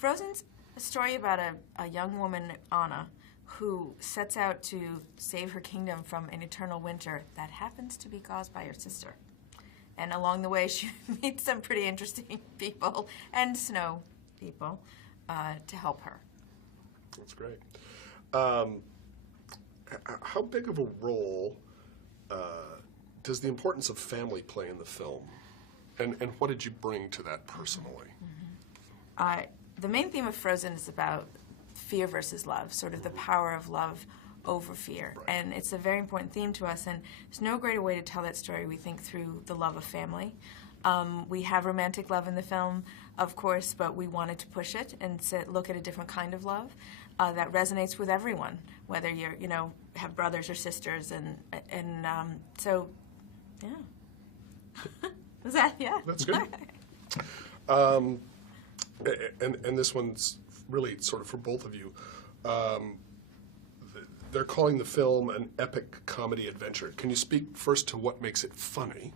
Frozen's a story about a young woman, Anna, who sets out to save her kingdom from an eternal winter that happens to be caused by her sister. And along the way, she meets some pretty interesting people and snow people to help her. That's great. How big of a role does the importance of family play in the film? And what did you bring to that personally? The main theme of Frozen is about fear versus love, sort of the power of love over fear. Right. And it's a very important theme to us, and there's no greater way to tell that story, we think, through the love of family. We have romantic love in the film, of course, but we wanted to push it and look at a different kind of love that resonates with everyone, whether you're, have brothers or sisters, and so, yeah. Was that, yeah? That's good. And this one's really sort of for both of you. They're calling the film an epic comedy adventure. Can you speak first to what makes it funny?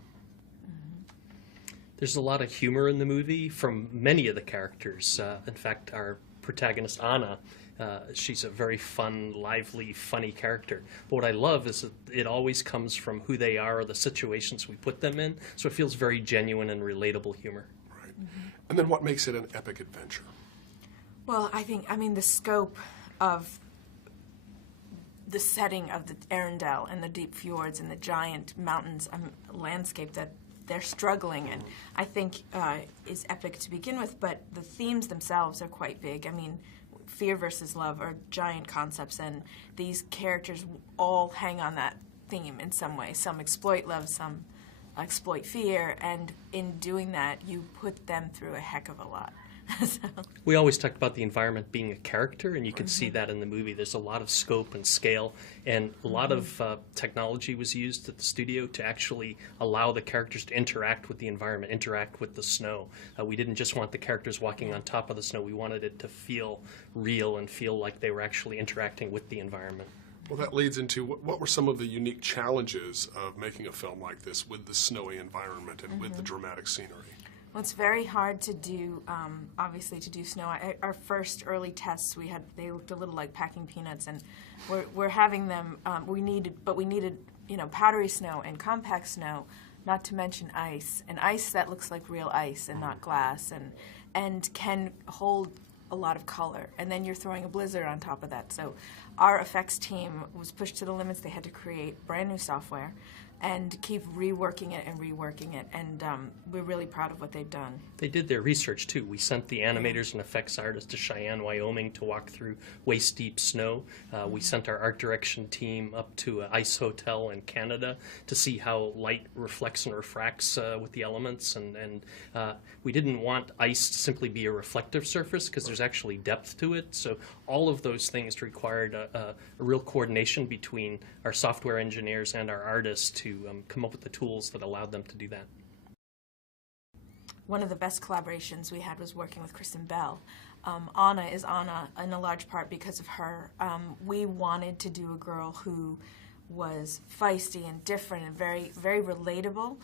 There's a lot of humor in the movie from many of the characters. In fact, our protagonist, Anna, she's a very fun, lively, funny character. But what I love is that it always comes from who they are or the situations we put them in, so it feels very genuine and relatable humor. Right. And then what makes it an epic adventure? Well, I mean, the scope of the setting of the Arendelle and the deep fjords and the giant mountains landscape that they're struggling in, I think is epic to begin with, but the themes themselves are quite big. I mean, fear versus love are giant concepts, and these characters all hang on that theme in some way. Some exploit love, some exploit fear, and in doing that, you put them through a heck of a lot. So. We always talked about the environment being a character, and you can see that in the movie. There's a lot of scope and scale, and a lot of technology was used at the studio to actually allow the characters to interact with the environment, interact with the snow. We didn't just want the characters walking on top of the snow. We wanted it to feel real and feel like they were actually interacting with the environment. Well, that leads into what were some of the unique challenges of making a film like this with the snowy environment and with the dramatic scenery? Well, it's very hard to do, obviously, to do snow. Our first early tests, they looked a little like packing peanuts, and we're having them. We needed, powdery snow and compact snow, not to mention ice, and ice that looks like real ice and not glass, and can hold a lot of color. And then you're throwing a blizzard on top of that. So our effects team was pushed to the limits. They had to create brand new software and keep reworking it, and we're really proud of what they've done. They did their research, too. We sent the animators and effects artists to Cheyenne, Wyoming to walk through waist-deep snow. We sent our art direction team up to an ice hotel in Canada to see how light reflects and refracts with the elements, and we didn't want ice to simply be a reflective surface because there's actually depth to it, so all of those things required a real coordination between our software engineers and our artists to come up with the tools that allowed them to do that. One of the best collaborations we had was working with Kristen Bell. Anna is Anna in a large part because of her. We wanted to do a girl who was feisty and different and very, very relatable.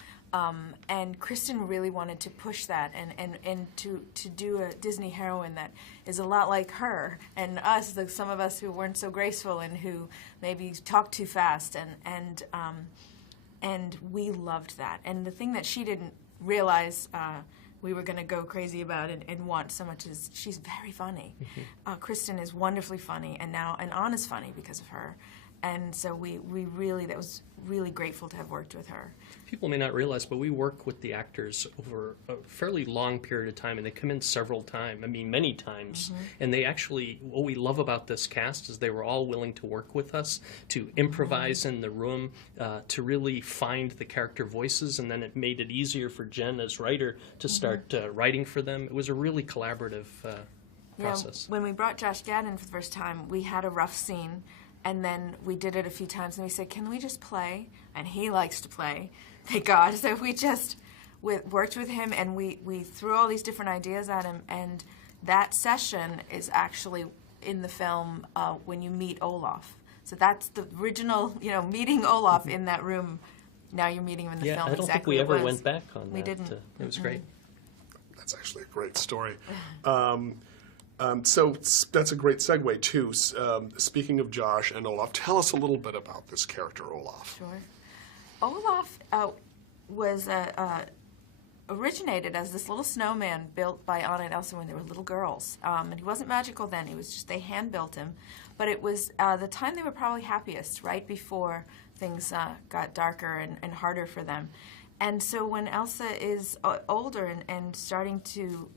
And Kristen really wanted to push that and to do a Disney heroine that is a lot like her and us, like some of us who weren't so graceful and who maybe talked too fast. And we loved that. And the thing that she didn't realize we were going to go crazy about and want so much is she's very funny. Kristen is wonderfully funny, and Anna's funny because of her. And so that was really grateful to have worked with her. People may not realize, but we work with the actors over a fairly long period of time, and they come in several times, many times. And they actually, what we love about this cast is they were all willing to work with us, to improvise in the room, to really find the character voices, and then it made it easier for Jen as writer to start writing for them. It was a really collaborative process. When we brought Josh Gad in for the first time, we had a rough scene. And then we did it a few times, and we said, can we just play? And he likes to play, thank God. So we just worked with him, and we threw all these different ideas at him. And that session is actually in the film when you meet Olaf. So that's the original, meeting Olaf in that room. Now you're meeting him in the film. I don't think we ever went back on that. We didn't. It was great. That's actually a great story. So that's a great segue too. Speaking of Josh and Olaf, tell us a little bit about this character, Olaf. Sure. Olaf was originated as this little snowman built by Anna and Elsa when they were little girls. And he wasn't magical then. He was just, they hand-built him. But it was the time they were probably happiest, right before things got darker and harder for them. And so when Elsa is older and starting to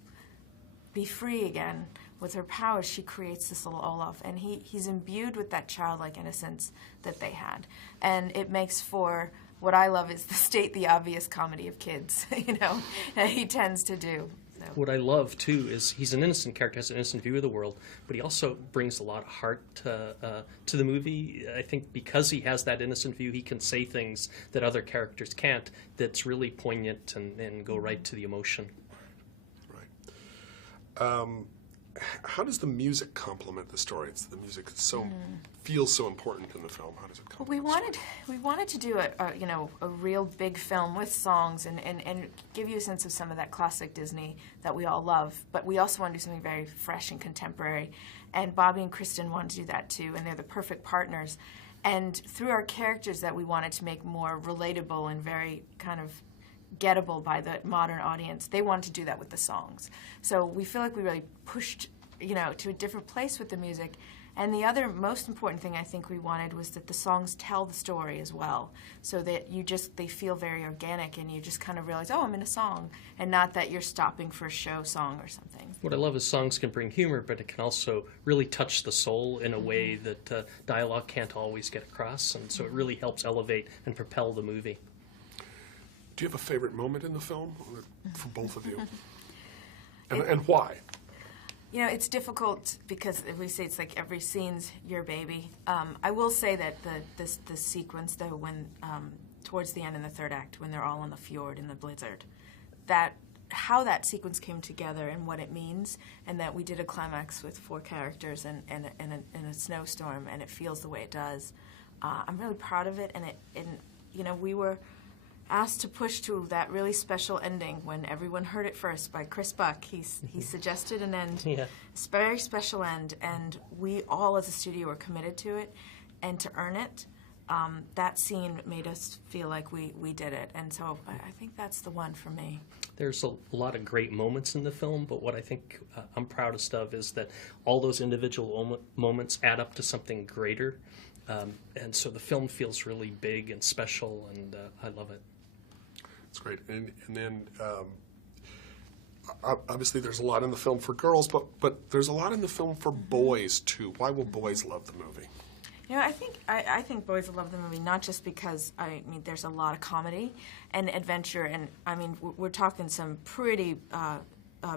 be free again with her powers, she creates this little Olaf. And he's imbued with that childlike innocence that they had. And it makes for what I love is the state the obvious comedy of kids, you know, that he tends to do. So. What I love, too, is he's an innocent character, has an innocent view of the world, but he also brings a lot of heart to the movie. I think because he has that innocent view, he can say things that other characters can't that's really poignant and go right to the emotion. Right. How does the music complement the story? The music feels so important in the film. How does it complement we wanted to do a real big film with songs and give you a sense of some of that classic Disney that we all love. But we also want to do something very fresh and contemporary. And Bobby and Kristen wanted to do that too, and they're the perfect partners. And through our characters that we wanted to make more relatable and very kind of gettable by the modern audience, they wanted to do that with the songs. So we feel like we really pushed, to a different place with the music. And the other most important thing I think we wanted was that the songs tell the story as well, so that they feel very organic and you just kind of realize, oh, I'm in a song, and not that you're stopping for a show song or something. What I love is songs can bring humor, but it can also really touch the soul in a way that dialogue can't always get across, and so it really helps elevate and propel the movie. Do you have a favorite moment in the film for both of you? And why? It's difficult because if we say it's like every scene's your baby. I will say that the sequence, though, when towards the end in the third act, when they're all on the fjord in the blizzard, how that sequence came together and what it means, and that we did a climax with 4 characters and a snowstorm, and it feels the way it does. I'm really proud of it, and we were asked to push to that really special ending when everyone heard it first by Chris Buck. He suggested an end, yeah. Very special end, and we all as a studio were committed to it, and to earn it. That scene made us feel like we did it, and so I think that's the one for me. There's a lot of great moments in the film, but what I think I'm proudest of is that all those individual moments add up to something greater, and so the film feels really big and special, and I love it. That's great. And then obviously there's a lot in the film for girls, but there's a lot in the film for boys too. Why will boys love the movie? I think boys will love the movie not just because there's a lot of comedy and adventure, and we're talking some pretty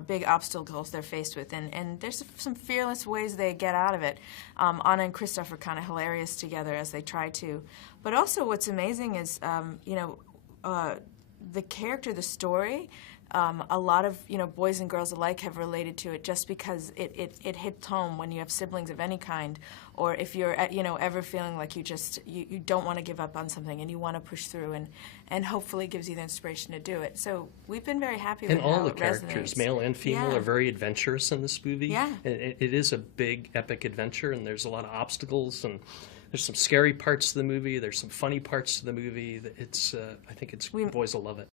big obstacles they're faced with, and there's some fearless ways they get out of it. Anna and Christoph are kind of hilarious together as they try to, but also what's amazing is the character, the story. A lot of boys and girls alike have related to it just because it hits home when you have siblings of any kind, or if you're ever feeling like you don't want to give up on something and you want to push through, and hopefully gives you the inspiration to do it. So we've been very happy with and all how the it characters, resonates. male and female, Yeah. are very adventurous in this movie. Yeah. It is a big epic adventure, and there's a lot of obstacles, and there's some scary parts to the movie. There's some funny parts to the movie. I think boys will love it.